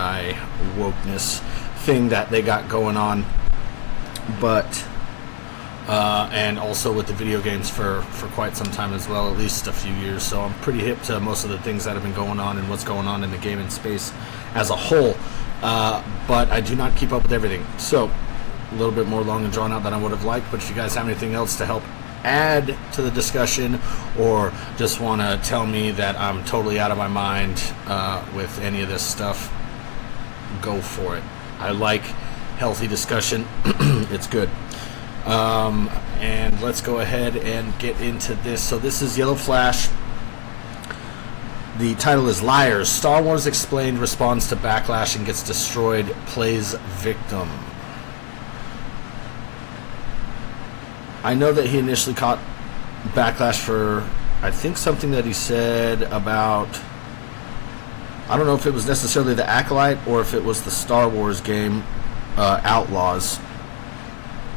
AI wokeness thing that they got going on. But and also with the video games for quite some time as well, at least a few years. So I'm pretty hip to most of the things that have been going on and what's going on in the gaming space as a whole. But I do not keep up with everything. So a little bit more long and drawn out than I would have liked. But if you guys have anything else to help add to the discussion, or just want to tell me that I'm totally out of my mind with any of this stuff, go for it. I like healthy discussion. It's good. And let's go ahead and get into this. So this is Yellow Flash. The title is Liars. Star Wars Explained responds to backlash and gets destroyed, plays victim. I know that he initially caught backlash for, I think, something that he said about, I don't know if it was necessarily the Acolyte or if it was the Star Wars game, Outlaws.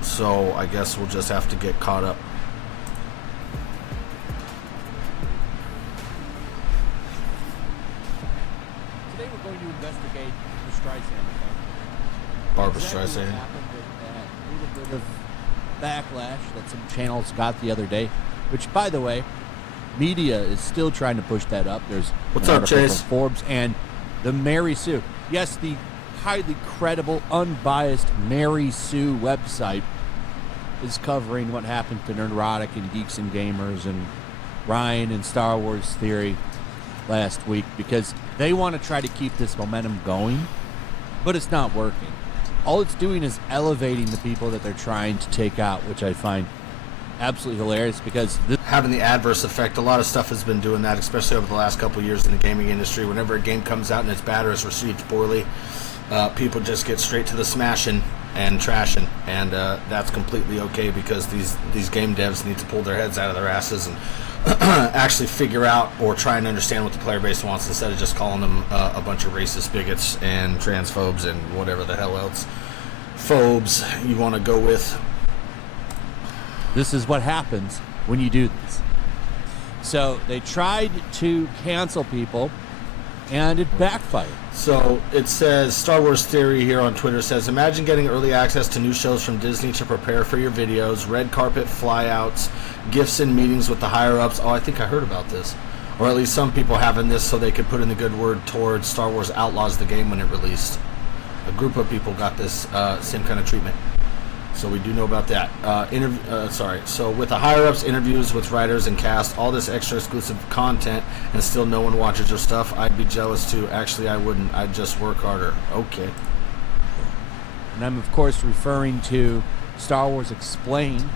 So I guess we'll just have to get caught up. Today we're going to investigate the Streisand effect. Barbara Exactly Streisand. what happened with that little bit of backlash that some channels got the other day, which, by the way, media is still trying to push that up. There's What's an up, article Chase? from Forbes and the Mary Sue. Yes, the highly credible, unbiased Mary Sue website is covering what happened to Nerdrotic and Geeks and Gamers and Ryan and Star Wars Theory last week, because they want to try to keep this momentum going, but it's not working. All it's doing is elevating the people that they're trying to take out, which I find absolutely hilarious, because this Having the adverse effect. A lot of stuff has been doing that, especially over the last couple of years in the gaming industry. Whenever a game comes out and it's bad or it's received poorly, people just get straight to the smashing and trashing, and that's completely okay, because these game devs need to pull their heads out of their asses and actually figure out or try and understand what the player base wants, instead of just calling them a bunch of racist bigots and transphobes and whatever the hell else phobes you want to go with. This is what happens when you do this. So they tried to cancel people, and it backfired. So it says, Star Wars Theory here on Twitter says, imagine getting early access to new shows from Disney to prepare for your videos, red carpet flyouts, gifts and meetings with the higher-ups. Oh, I think I heard about this. Or at least some people having this so they could put in the good word towards Star Wars Outlaws, the game, when it released. A group of people got this same kind of treatment. So we do know about that. So with the higher-ups, interviews with writers and cast, all this extra exclusive content, and still no one watches your stuff, I'd be jealous too. Actually, I wouldn't. I'd just work harder. Okay. And I'm, of course, referring to Star Wars Explained,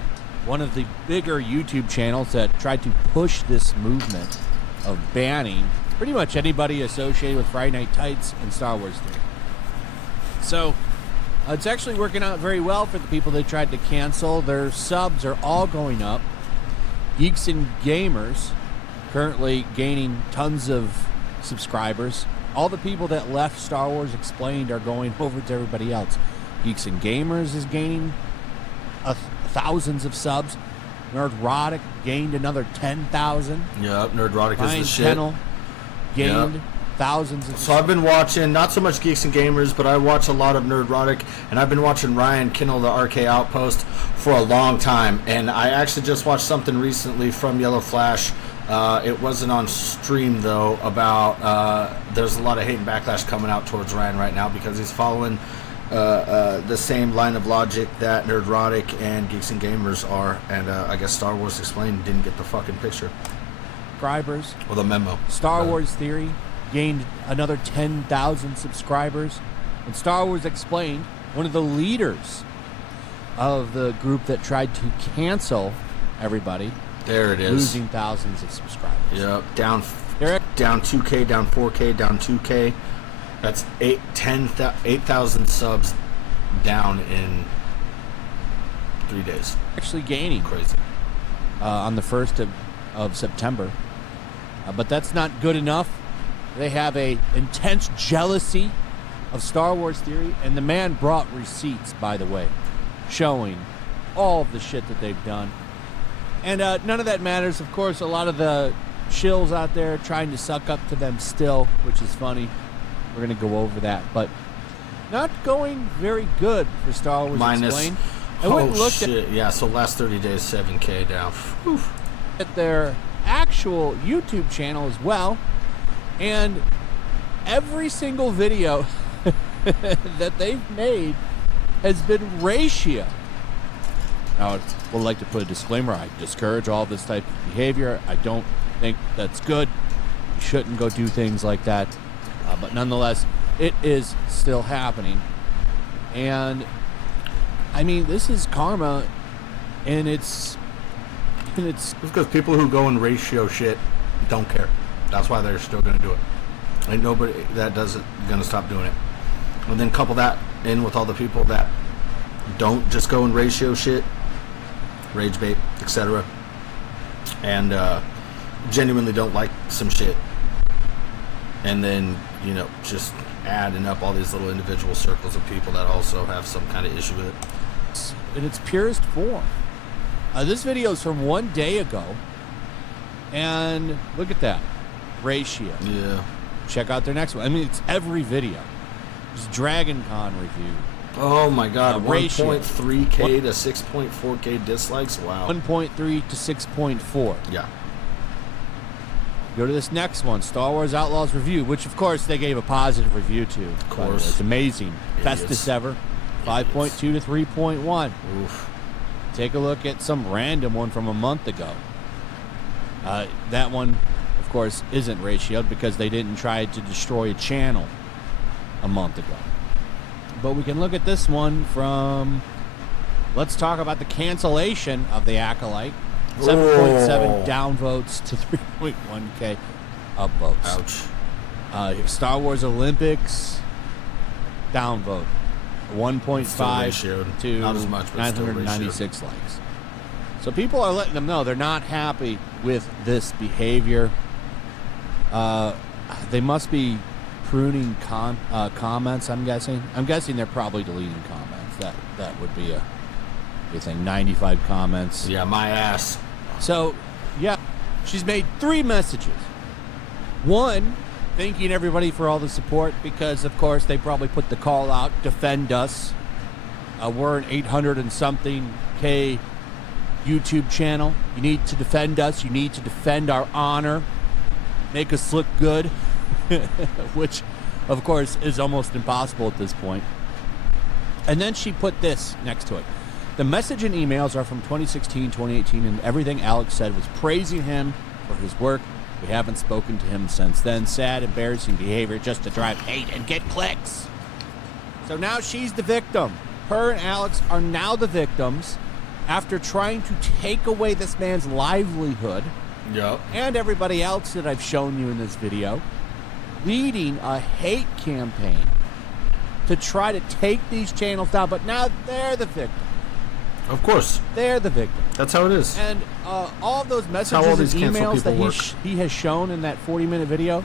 one of the bigger YouTube channels that tried to push this movement of banning pretty much anybody associated with Friday Night Tights and Star Wars Theory. So it's actually working out very well for the people they tried to cancel. Their subs are all going up. Geeks and Gamers currently gaining tons of subscribers. All the people that left Star Wars Explained are going over to everybody else. Geeks and Gamers is gaining thousands of subs. Nerdrotic gained another 10,000. Yep, Nerdrotic Ryan is the shit. Kennel gained thousands of So I've been watching, not so much Geeks and Gamers, but I watch a lot of Nerdrotic, and I've been watching Ryan Kennel, the RK Outpost, for a long time. And I actually just watched something recently from Yellow Flash. It wasn't on stream, though, about there's a lot of hate and backlash coming out towards Ryan right now, because he's following the same line of logic that Nerdrotic and Geeks and Gamers are. And I guess Star Wars Explained didn't get the fucking picture. Subscribers. Or the memo. Star Wars Theory gained another 10,000 subscribers. And Star Wars Explained, one of the leaders of the group that tried to cancel everybody, There it is. losing thousands of subscribers. Yep, down Eric? down 2K, down 4K, down 2K. That's 8,000 subs down in 3 days. Actually gaining Crazy. on the 1st of September. But that's not good enough. They have a intense jealousy of Star Wars Theory, and the man brought receipts, by the way, showing all of the shit that they've done. And none of that matters. Of course, a lot of the shills out there trying to suck up to them still, which is funny. We're going to go over that, but not going very good for Star Wars Explained. I went and looked shit. Yeah, so last 30 days, 7K down. Whew. At their actual YouTube channel as well, and every single video that they've made has been ratio. Now, I would like to put a disclaimer. I discourage all this type of behavior. I don't think that's good. You shouldn't go do things like that. But nonetheless, it is still happening. And, I mean, this is karma, and it's because people who go and ratio shit don't care. That's why they're still going to do it. Ain't nobody that does it going to stop doing it. And then couple that in with all the people that don't just go and ratio shit, rage bait, etc., and genuinely don't like some shit, and then, you know, just adding up all these little individual circles of people that also have some kind of issue with it. In its purest form. This video is from 1 day ago, and look at that ratio. Yeah. Check out their next one. I mean, it's every video. It's Dragon Con review. Oh my God! Ratio. 1.3K to 6.4K dislikes. Wow. 1.3 to 6.4. Yeah. Go to this next one, Star Wars Outlaws review, which of course they gave a positive review to. Of course. It's amazing. Idiots. Bestest ever. 5.2 to 3.1. Oof. Take a look at some random one from a month ago. That one, of course, isn't ratioed because they didn't try to destroy a channel a month ago. But we can look at this one from, let's talk about the cancellation of the Acolyte. 7.7 downvotes to 3.1K upvotes. Ouch. Star Wars Olympics, downvote. 1.5 to not as much, but 996 likes. So people are letting them know they're not happy with this behavior. They must be pruning comments, I'm guessing. I'm guessing they're probably deleting comments. That would be a thing. 95 comments. Yeah, my ass. So, yeah, she's made 3 messages. One, thanking everybody for all the support because, of course, they probably put the call out, defend us. We're an 800 and something K YouTube channel. You need to defend us. You need to defend our honor. Make us look good, which, of course, is almost impossible at this point. And then she put this next to it. The message and emails are from 2016, 2018, and everything Alex said was praising him for his work. We haven't spoken to him since then. Sad, embarrassing behavior just to drive hate and get clicks. So now she's the victim. Her and Alex are now the victims after trying to take away this man's livelihood. Yep. And everybody else that I've shown you in this video, leading a hate campaign to try to take these channels down. But now they're the victim. Of course. They're the victim. That's how it is. And all of those messages and emails that he has shown in that 40-minute video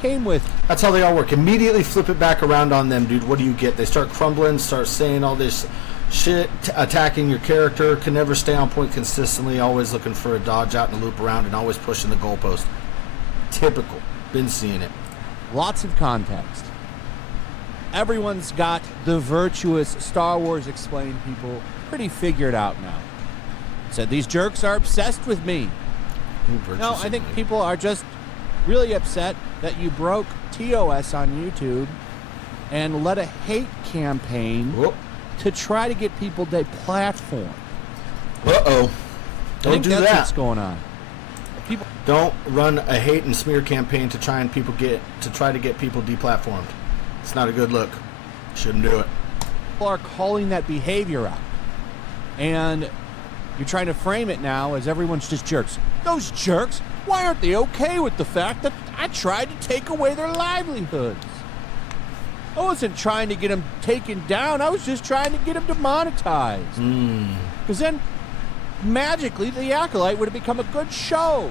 came with... That's how they all work. Immediately flip it back around on them, dude. What do you get? They start crumbling, start saying all this shit, attacking your character, can never stay on point consistently, always looking for a dodge out and a loop around, and always pushing the goalpost. Typical. Been seeing it. Lots of context. Everyone's got the virtuous Star Wars Explained people pretty figured out now. Said these jerks are obsessed with me. No, I think people are just really upset that you broke TOS on YouTube and led a hate campaign to try to get people deplatformed. Uh-oh. Don't do that. That's what's going on. People don't run a hate and smear campaign to try to get people deplatformed. It's not a good look. Shouldn't do it. People are calling that behavior out. And you're trying to frame it now as everyone's just jerks. Those jerks, why aren't they okay with the fact that I tried to take away their livelihoods? I wasn't trying to get them taken down. I was just trying to get them demonetized. Because then, magically, the Acolyte would have become a good show.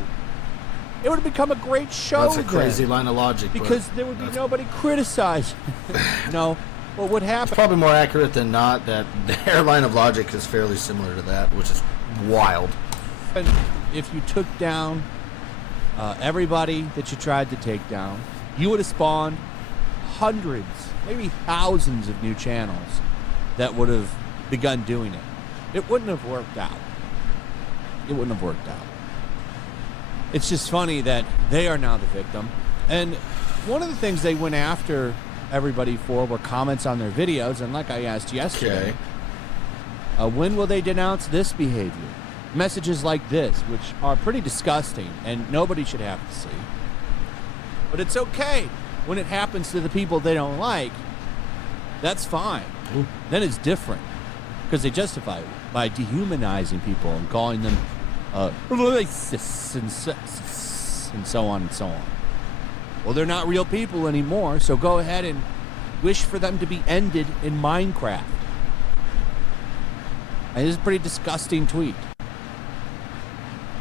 It would have become a great show. That's a crazy line of logic. Because there would be nobody criticizing. No. What would happen? It's probably more accurate than not that their line of logic is fairly similar to that, which is wild. If you took down everybody that you tried to take down, you would have spawned hundreds, maybe thousands of new channels that would have begun doing it. It wouldn't have worked out. It wouldn't have worked out. It's just funny that they are now the victim. And one of the things they went after everybody for were comments on their videos. And like I asked yesterday, when will they denounce this behavior? Messages like this, which are pretty disgusting and nobody should have to see. But it's okay when it happens to the people they don't like. That's fine. Then it's different because they justify it by dehumanizing people and calling them racist and so on and so on. Well, they're not real people anymore, so go ahead and wish for them to be ended in Minecraft. And this is a pretty disgusting tweet.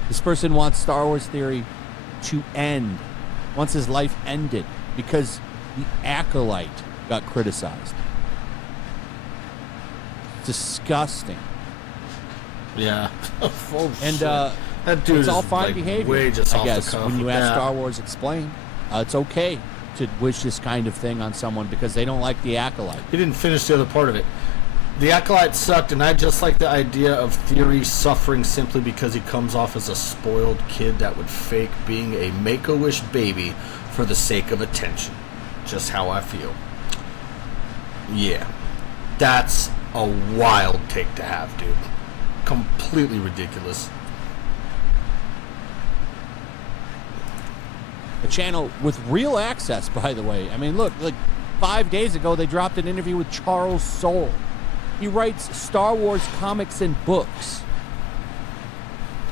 This person wants Star Wars Theory to end, wants his life ended because the Acolyte got criticized. Disgusting. Yeah. And that dude it's all is, fine like, behavior. way just I off guess the cuff. when you ask Yeah. Star Wars Explained, it's okay to wish this kind of thing on someone because they don't like the Acolyte. He didn't finish the other part of it. The Acolyte sucked, and I just like the idea of Theory suffering simply because he comes off as a spoiled kid that would fake being a Make-A-Wish baby for the sake of attention. Just how I feel. Yeah. That's a wild take to have, dude. Completely ridiculous. A channel with real access, by the way. I mean, look, like 5 days ago, they dropped an interview with Charles Soule. He writes Star Wars comics and books.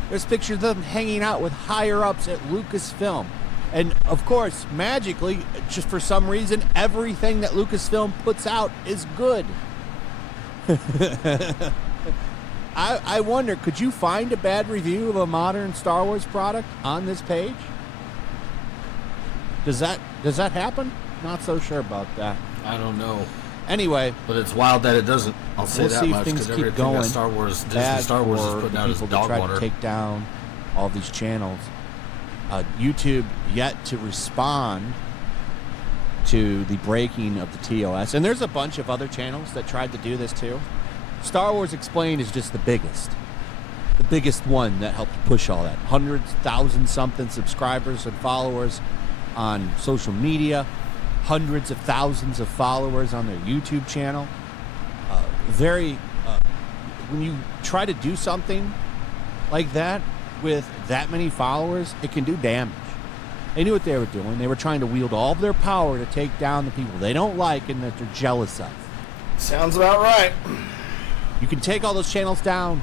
There's pictures of them hanging out with higher-ups at Lucasfilm. And, of course, magically, just for some reason, everything that Lucasfilm puts out is good. I wonder, could you find a bad review of a modern Star Wars product on this page? Does that happen? Not so sure about that. I don't know. Anyway, but it's wild that it doesn't. I'll say we'll that see if much things because keep everything going. that Star Wars, Disney Bad Star Wars is for putting the out is people dog that try water. to take down all these channels. YouTube yet to respond to the breaking of the TOS, and there's a bunch of other channels that tried to do this too. Star Wars Explained is just the biggest one that helped push all that. Hundreds, thousands, something subscribers and followers on social media, hundreds of thousands of followers on their YouTube channel. When you try to do something like that with that many followers, it can do damage. They knew what they were doing. They were trying to wield all of their power to take down the people they don't like and that they're jealous of. Sounds about right. You can take all those channels down,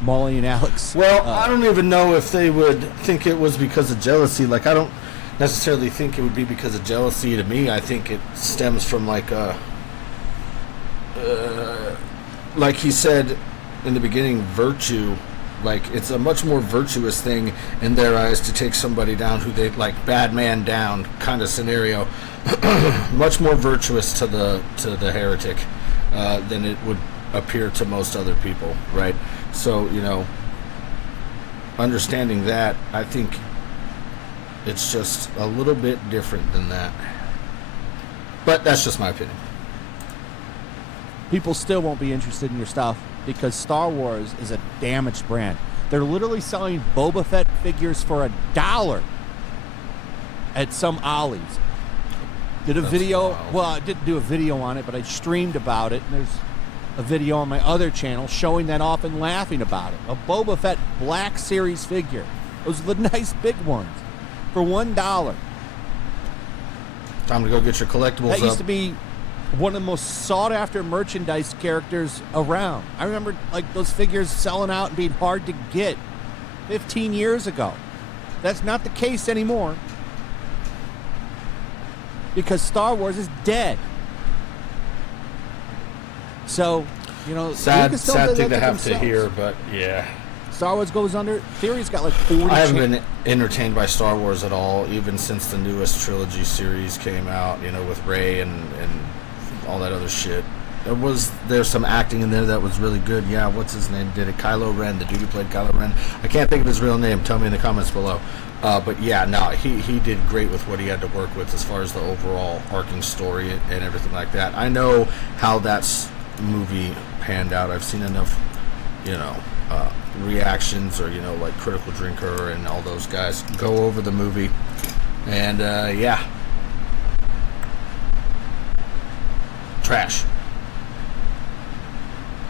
Molly and Alex. Well, I don't even know if they would think it was because of jealousy. Like, I don't necessarily think it would be because of jealousy to me. I think it stems from, like he said in the beginning, virtue. Like, it's a much more virtuous thing in their eyes to take somebody down who they, like, bad man down kind of scenario. Much more virtuous to the heretic than it would appear to most other people, right? So, you know, understanding that, I think it's just a little bit different than that. But that's just my opinion. People still won't be interested in your stuff because Star Wars is a damaged brand. They're literally selling Boba Fett figures for $1 at some Ollie's. Did a video, wild. well, I didn't do a video on it, but I streamed about it, and there's a video on my other channel showing that off and laughing about it. A Boba Fett Black Series figure. Those are the nice big ones for $1. Time to go get your collectibles That up. used to be one of the most sought-after merchandise characters around. I remember, like, those figures selling out and being hard to get 15 years ago. That's not the case anymore because Star Wars is dead. So, you know, sad Lucasfilm did thing that to have to themselves. hear, but yeah. Star Wars goes under. Theory's got like 40 I haven't channels. been entertained by Star Wars at all, even since the newest trilogy series came out, you know, with Rey and all that other shit. There's some acting in there that was really good. Yeah, what's his name? Did it? Kylo Ren, the dude who played Kylo Ren. I can't think of his real name. Tell me in the comments below. But yeah, no, he did great with what he had to work with as far as the overall arcing story and everything like that. I know how that movie panned out. I've seen enough, reactions, or like Critical Drinker and all those guys go over the movie, and yeah, trash.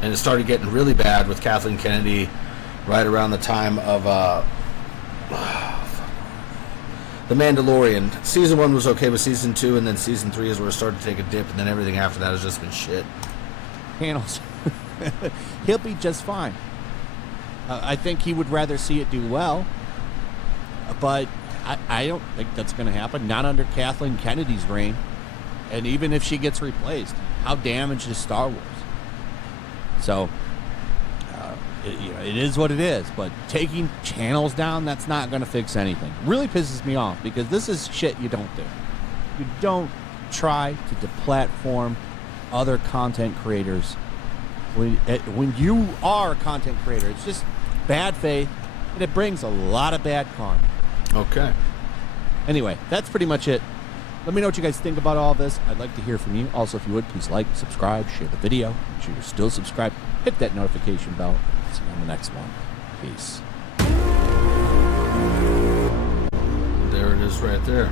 And it started getting really bad with Kathleen Kennedy right around the time of The Mandalorian. Season 1 was okay, but Season 2 and then Season 3 is where it started to take a dip, and then everything after that has just been shit. Panels. He'll be just fine. I think he would rather see it do well, but I don't think that's going to happen. Not under Kathleen Kennedy's reign. And even if she gets replaced, how damaged is Star Wars? So, it is what it is. But taking channels down, that's not going to fix anything. Really pisses me off, because this is shit you don't do. You don't try to deplatform other content creators. When you are a content creator, it's just bad faith, and it brings a lot of bad karma. Okay. Anyway, that's pretty much it. Let me know what you guys think about all this. I'd like to hear from you. Also, if you would, please like, subscribe, share the video. Make sure you're still subscribed. Hit that notification bell. See you on the next one. Peace. There it is right there.